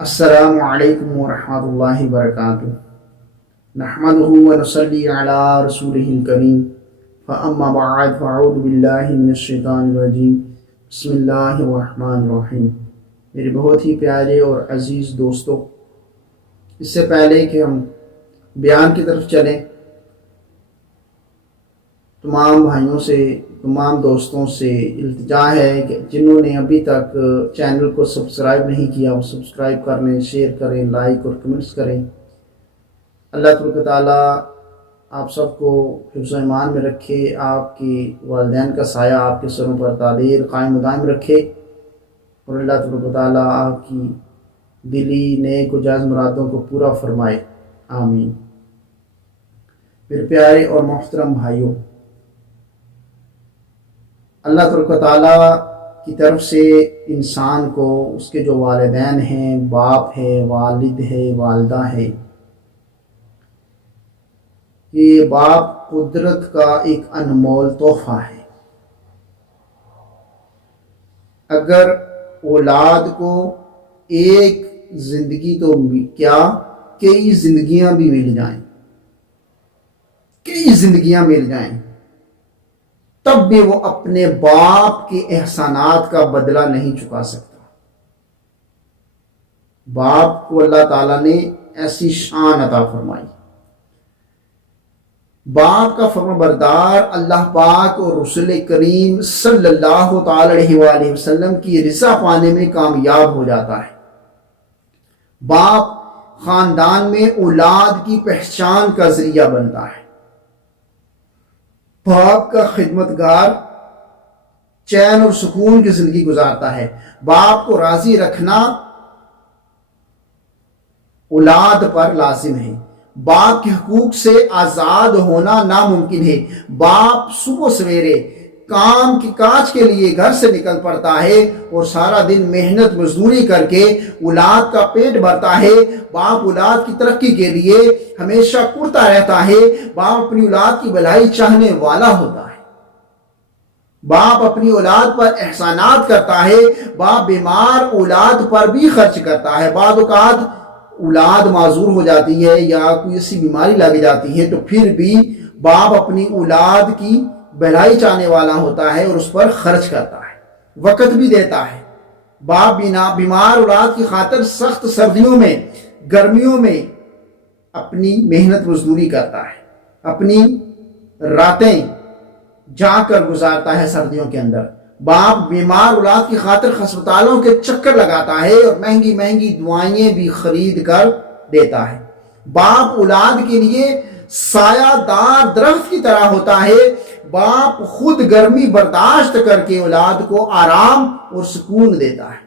السلام علیکم ورحمۃ اللہ وبرکاتہ۔ نحمدہ ونصلی علی رسولہ الکریم، فاما بعد فاعوذ باللہ من الشیطان الرجیم، بسم اللہ الرحمن الرحیم۔ میرے بہت ہی پیارے اور عزیز دوستو، اس سے پہلے کہ ہم بیان کی طرف چلیں، تمام بھائیوں سے، تمام دوستوں سے التجا ہے کہ جنہوں نے ابھی تک چینل کو سبسکرائب نہیں کیا وہ سبسکرائب کر لیں، شیئر کریں، لائک اور کمنٹس کریں۔ اللہ تبارک و تعالیٰ آپ سب کو حفظ و ایمان میں رکھے، آپ کے والدین کا سایہ آپ کے سروں پر تعدیر قائم و دائم رکھے، اور اللہ تبارک و تعالیٰ آپ کی دلی نیک و جائز مرادوں کو پورا فرمائے، آمین۔ میرے پیارے اور محترم بھائیوں، اللہ تبارک و تعالیٰ کی طرف سے انسان کو اس کے جو والدین ہیں، باپ ہے، والد ہے، والدہ ہے، یہ باپ قدرت کا ایک انمول تحفہ ہے۔ اگر اولاد کو ایک زندگی تو کیا کئی زندگیاں بھی مل جائیں، کئی زندگیاں مل جائیں، تب بھی وہ اپنے باپ کے احسانات کا بدلہ نہیں چکا سکتا۔ باپ کو اللہ تعالیٰ نے ایسی شان عطا فرمائی۔ باپ کا فرمانبردار اللہ پاک اور رسول کریم صلی اللہ تعالی علیہ وآلہ وسلم کی رضا پانے میں کامیاب ہو جاتا ہے۔ باپ خاندان میں اولاد کی پہچان کا ذریعہ بنتا ہے۔ باپ کا خدمتگار چین اور سکون کی زندگی گزارتا ہے۔ باپ کو راضی رکھنا اولاد پر لازم ہے۔ باپ کے حقوق سے آزاد ہونا ناممکن ہے۔ باپ صبح سویرے کام کی کاج کے لیے گھر سے نکل پڑتا ہے اور سارا دن محنت مزدوری کر کے اولاد کا پیٹ بھرتا ہے۔ باپ اولاد کی ترقی کے لیے ہمیشہ کرتا رہتا ہے۔ باپ اپنی اولاد کی بھلائی چاہنے والا ہوتا ہے۔ باپ اپنی اولاد پر احسانات کرتا ہے۔ باپ بیمار اولاد پر بھی خرچ کرتا ہے۔ بعض اوقات اولاد معذور ہو جاتی ہے یا کوئی ایسی بیماری لگ جاتی ہے تو پھر بھی باپ اپنی اولاد کی بھلائی چاہنے والا ہوتا ہے اور اس پر خرچ کرتا ہے، وقت بھی دیتا ہے۔ باپ بیمار اولاد کی خاطر سخت سردیوں میں، گرمیوں میں اپنی محنت مزدوری کرتا ہے، اپنی راتیں جا کر گزارتا ہے سردیوں کے اندر۔ باپ بیمار اولاد کی خاطر ہسپتالوں کے چکر لگاتا ہے اور مہنگی مہنگی دوائیں بھی خرید کر دیتا ہے۔ باپ اولاد کے لیے سایہ دار درخت کی طرح ہوتا ہے۔ باپ خود گرمی برداشت کر کے اولاد کو آرام اور سکون دیتا ہے۔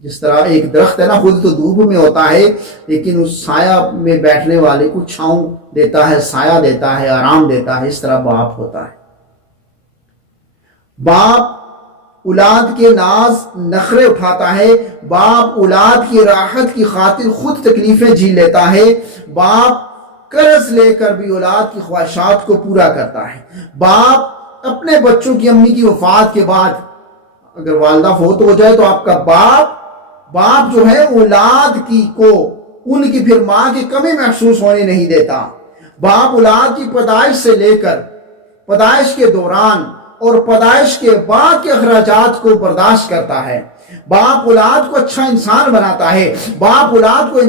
جس طرح ایک درخت ہے نا، خود تو دھوپ میں ہوتا ہے لیکن اس سایہ میں بیٹھنے والے کو چھاؤں دیتا ہے، سایہ دیتا ہے، آرام دیتا ہے، اس طرح باپ ہوتا ہے۔ باپ اولاد کے ناز نخرے اٹھاتا ہے۔ باپ اولاد کی راحت کی خاطر خود تکلیفیں جھیل لیتا ہے۔ باپ قرض لے کر بھی اولاد کی خواہشات کو پورا کرتا ہے۔ باپ اپنے بچوں کی امی کی وفات کے بعد اگر والدہ فوت ہو جائے تو آپ کا باپ جو ہے اولاد کو ان کی پھر ماں کی کمی محسوس ہونے نہیں دیتا۔ باپ اولاد کی پیدائش سے لے کر پیدائش کے دوران اور پیدائش کے بعد کے اخراجات کو برداشت کرتا ہے۔ باپ اولاد کو اچھا انسان بناتا ہے۔ باپ اولاد کو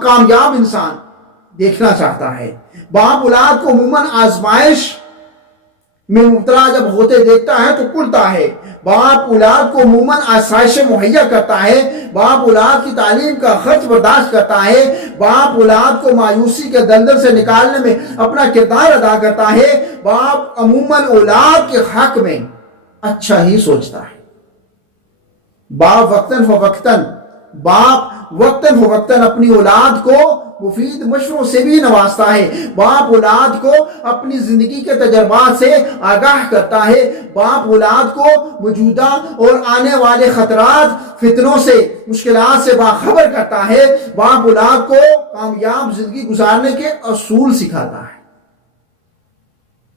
کامیاب انسان دیکھنا چاہتا ہے۔ باپ اولاد کو عموماً آزمائش میں مبتلا جب ہوتے دیکھتا ہے تو کڑتا ہے۔ باپ اولاد کو عموماً آسائشیں مہیا کرتا ہے۔ باپ اولاد کی تعلیم کا خرچ برداشت کرتا ہے۔ باپ اولاد کو مایوسی کے دلدل سے نکالنے میں اپنا کردار ادا کرتا ہے۔ باپ عموماً اولاد کے حق میں اچھا ہی سوچتا ہے۔ باپ وقتاً فوقتاً اپنی اولاد کو مفید مشوروں سے بھی نوازتا ہے۔ باپ اولاد کو اپنی زندگی کے تجربات سے آگاہ کرتا ہے۔ باپ اولاد کو موجودہ اور آنے والے خطرات، فتنوں سے، مشکلات سے باخبر کرتا ہے۔ باپ اولاد کو کامیاب زندگی گزارنے کے اصول سکھاتا ہے۔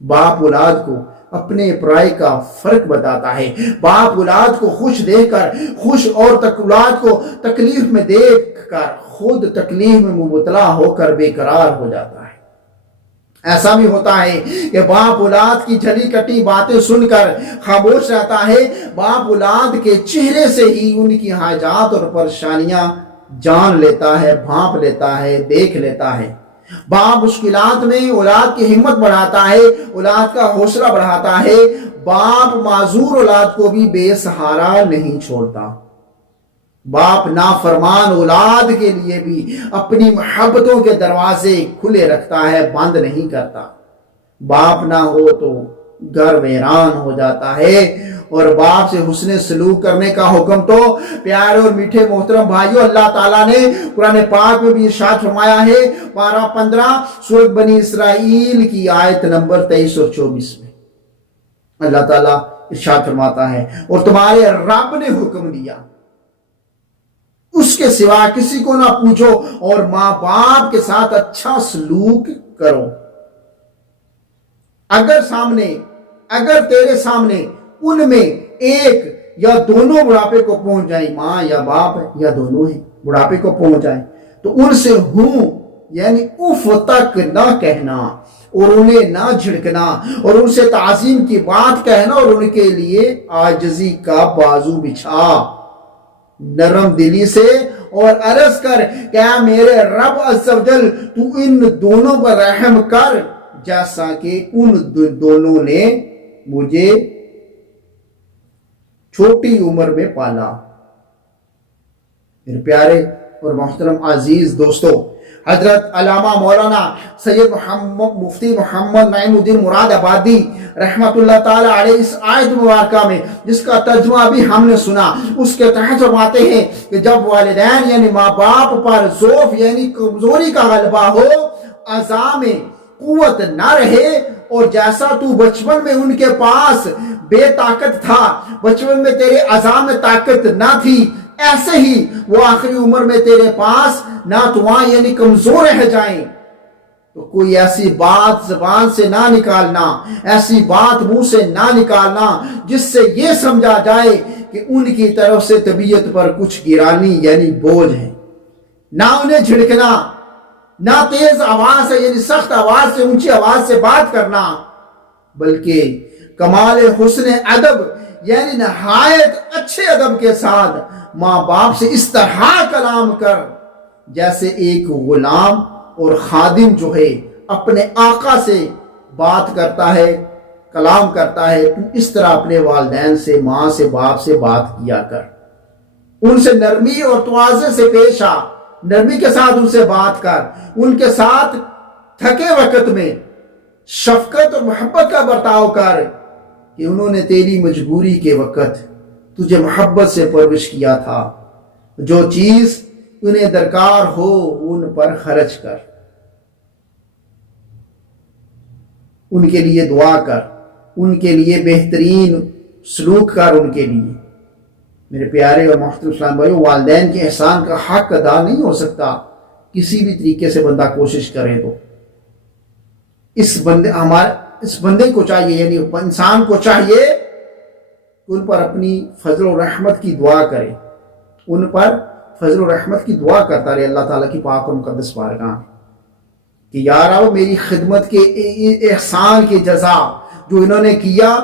باپ اولاد کو اپنے پرائے کا فرق بتاتا ہے۔ باپ اولاد کو خوش دیکھ کر خوش اور اولاد کو تکلیف میں دیکھ کر خود تکلیف میں مبتلا ہو کر بے قرار ہو جاتا ہے۔ ایسا بھی ہوتا ہے کہ باپ اولاد کی جلی کٹی باتیں سن کر خاموش رہتا ہے۔ باپ اولاد کے چہرے سے ہی ان کی حاجات اور پریشانیاں جان لیتا ہے، بھانپ لیتا ہے، دیکھ لیتا ہے۔ باپ مشکلات میں اولاد کی ہمت بڑھاتا ہے، اولاد کا حوصلہ بڑھاتا ہے۔ باپ معذور اولاد کو بھی بے سہارا نہیں چھوڑتا۔ باپ نافرمان اولاد کے لیے بھی اپنی محبتوں کے دروازے کھلے رکھتا ہے، بند نہیں کرتا۔ باپ نہ ہو تو گھر ویران ہو جاتا ہے۔ اور باپ سے حسن سلوک کرنے کا حکم تو پیارے اور میٹھے محترم بھائیوں اللہ تعالیٰ نے قرآن پاک میں بھی ارشاد فرمایا ہے، پارہ 15 سورۃ بنی اسرائیل کی آیت نمبر 23 اور 24 میں اللہ تعالیٰ ارشاد فرماتا ہے، اور تمہارے رب نے حکم دیا اس کے سوا کسی کو نہ پوچھو اور ماں باپ کے ساتھ اچھا سلوک کرو۔ اگر تیرے سامنے ان میں ایک یا دونوں بڑھاپے کو پہنچ جائیں، ماں یا باپ یا دونوں ہیں بڑھاپے کو پہنچ جائیں، تو ان سے ہوں یعنی اف تک نہ کہنا اور انہیں نہ جھڑکنا اور ان سے تعظیم کی بات کہنا، اور ان کے لیے عاجزی کا بازو بچھا، نرم دلی سے اور عرض کر کہ اے میرے رب عز و جل تو ان دونوں پر رحم کر جیسا کہ ان دونوں نے مجھے چھوٹی عمر میں پالا۔ میرے پیارے اور محترم عزیز دوستو، حضرت علامہ مولانا سید مفتی محمد نعیم الدین مراد آبادی رحمت اللہ تعالی علیہ اس آیت مبارکہ میں جس کا ترجمہ ابھی ہم نے سنا، اس کے تحت فرماتے ہیں کہ جب والدین یعنی ماں باپ پر ضعف یعنی کمزوری کا غلبہ ہو، اعضاء میں قوت نہ رہے، اور جیسا تو بچپن میں ان کے پاس بے طاقت تھا، بچپن میں تیرے اعضاء میں طاقت نہ تھی، ایسے ہی وہ آخری عمر میں تیرے پاس ناتواں یعنی کمزور رہ جائیں، تو کوئی ایسی بات زبان سے نہ نکالنا، ایسی بات منہ سے نہ نکالنا جس سے یہ سمجھا جائے کہ ان کی طرف سے طبیعت پر کچھ گرانی یعنی بوجھ ہے۔ نہ انہیں جھڑکنا، نہ تیز آواز سے یعنی سخت آواز سے اونچی آواز سے بات کرنا، بلکہ کمال حسن ادب یعنی نہایت اچھے ادب کے ساتھ ماں باپ سے اس طرح کلام کر جیسے ایک غلام اور خادم جو ہے اپنے آقا سے بات کرتا ہے، کلام کرتا ہے، تو اس طرح اپنے والدین سے، ماں سے، باپ سے بات کیا کر، ان سے نرمی اور تواضع سے پیش آ، نرمی کے ساتھ ان سے بات کر، ان کے ساتھ تھکے وقت میں شفقت اور محبت کا برتاؤ کر کہ انہوں نے تیری مجبوری کے وقت تجھے محبت سے پرورش کیا تھا، جو چیز انہیں درکار ہو ان پر خرچ کر، ان کے لیے دعا کر، ان کے لیے بہترین سلوک کر ان کے لیے۔ میرے پیارے اور محترم اسلام بھائیو، والدین کے احسان کا حق ادا نہیں ہو سکتا کسی بھی طریقے سے بندہ کوشش کرے تو۔ اس بندے کو چاہیے یعنی انسان کو چاہیے کہ ان پر اپنی فضل و رحمت کی دعا کرے، ان پر فضل و رحمت کی دعا کرتا رہے اللہ تعالیٰ کی پاک و مقدس بارگاہ کہ یا رب میری خدمت کے احسان کی جزا جو انہوں نے کیا،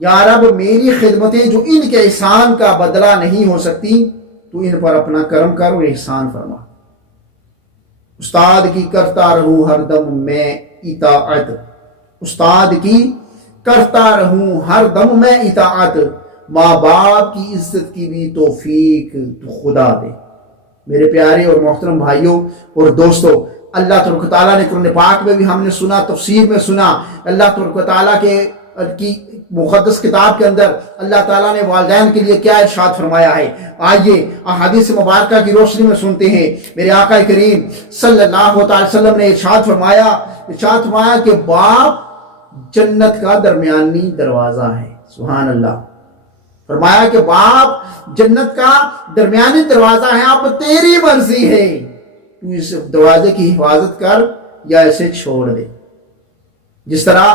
یا رب میری خدمتیں جو ان کے احسان کا بدلہ نہیں ہو سکتی، تو ان پر اپنا کرم کر اور احسان فرما۔ استاد کی کرتا رہوں ہر دم میں اطاعت، استاد کی کرتا رہوں ہر دم میں اطاعت، ماں باپ کی عزت کی بھی توفیق تو خدا دے۔ میرے پیارے اور محترم بھائیوں اور دوستو، اللہ تبارک و تعالیٰ نے قرآن پاک میں بھی ہم نے سنا، تفسیر میں سنا، اللہ تبارک و تعالیٰ کی مقدس کتاب کے اندر اللہ تعالیٰ نے والدین کے لیے کیا ارشاد فرمایا ہے۔ آئیے احادیث مبارکہ کی روشنی میں سنتے ہیں۔ میرے آقا کریم صلی اللہ علیہ وسلم نے ارشاد فرمایا کہ باپ جنت کا درمیانی دروازہ ہے۔ سبحان اللہ۔ فرمایا کہ باپ جنت کا درمیانی دروازہ ہے، اب تیری مرضی ہے تو اس دروازے کی حفاظت کر یا اسے چھوڑ دے۔ جس طرح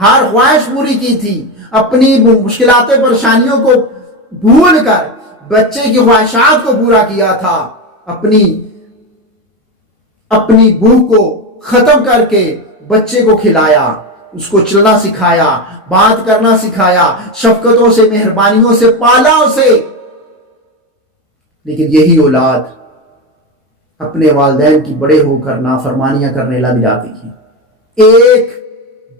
ہر خواہش پوری کی تھی، اپنی مشکلات پریشانیوں کو بھول کر بچے کی خواہشات کو پورا کیا تھا، اپنی بھوک کو ختم کر کے بچے کو کھلایا، اس کو چلنا سکھایا، بات کرنا سکھایا، شفقتوں سے مہربانیوں سے پالا اسے۔ لیکن یہی اولاد اپنے والدین کی بڑے ہو کر نافرمانیاں کرنے لگ جاتی ہے۔ ایک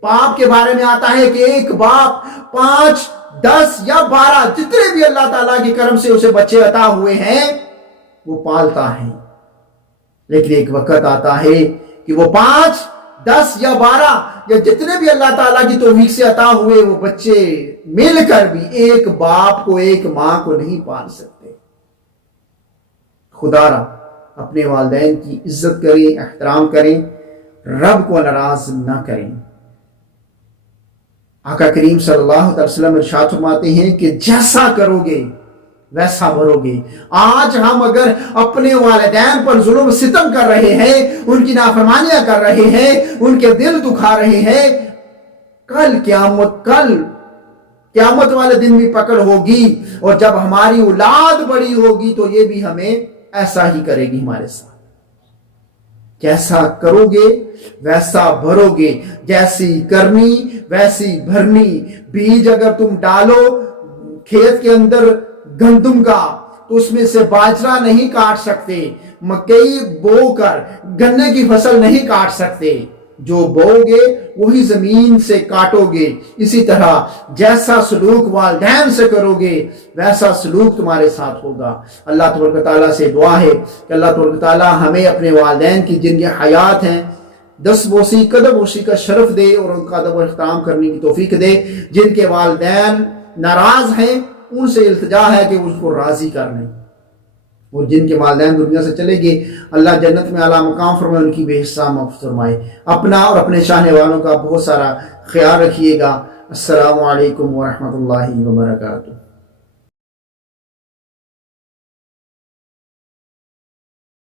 باپ کے بارے میں آتا ہے کہ ایک باپ 5، 10 یا 12 جتنے بھی اللہ تعالیٰ کے کرم سے اسے بچے عطا ہوئے ہیں وہ پالتا ہے، لیکن ایک وقت آتا ہے کہ وہ 5، 10 یا 12 یا جتنے بھی اللہ تعالیٰ کی توفیق سے عطا ہوئے وہ بچے مل کر بھی ایک باپ کو، ایک ماں کو نہیں پال سکتے۔ خدا را اپنے والدین کی عزت کریں، احترام کریں، رب کو ناراض نہ کریں۔ آقا کریم صلی اللہ علیہ وسلم ارشاد فرماتے ہیں کہ جیسا کرو گے ویسا بھرو گے۔ آج ہم اگر اپنے والدین پر ظلم و ستم کر رہے ہیں، ان کی نافرمانیاں کر رہے ہیں، ان کے دل دکھا رہے ہیں، کل قیامت والے دن بھی پکڑ ہوگی، اور جب ہماری اولاد بڑی ہوگی تو یہ بھی ہمیں ایسا ہی کرے گی ہمارے ساتھ۔ جیسا کرو گے ویسا بھرو گے، جیسی کرنی ویسی بھرنی۔ بیج اگر تم ڈالو کھیت کے اندر گندم کا تو اس میں سے باجرہ نہیں کاٹ سکتے، مکئی بو کر گنے کی فصل نہیں کاٹ سکتے، جو بو گے وہی زمین سے کاٹو گے۔ اسی طرح جیسا سلوک والدین سے کرو گے ویسا سلوک تمہارے ساتھ ہوگا۔ اللہ تبارک تعالیٰ سے دعا ہے کہ اللہ تبارک تعالیٰ ہمیں اپنے والدین کی جن کے حیات ہیں دست بوسی قدم بوسی کا شرف دے، اور ان کا ادب و احترام کرنے کی توفیق دے۔ جن کے والدین ناراض ہیں ان سے التجا ہے کہ اس کو راضی کر لیں، اور جن کے والدین دنیا سے چلے گئے اللہ جنت میں اعلیٰ مقام فرمائے، ان کی بے حساب مغفرت فرمائے۔ اپنا اور اپنے چاہنے والوں کا بہت سارا خیال رکھیے گا۔ السلام علیکم ورحمۃ اللہ وبرکاتہ۔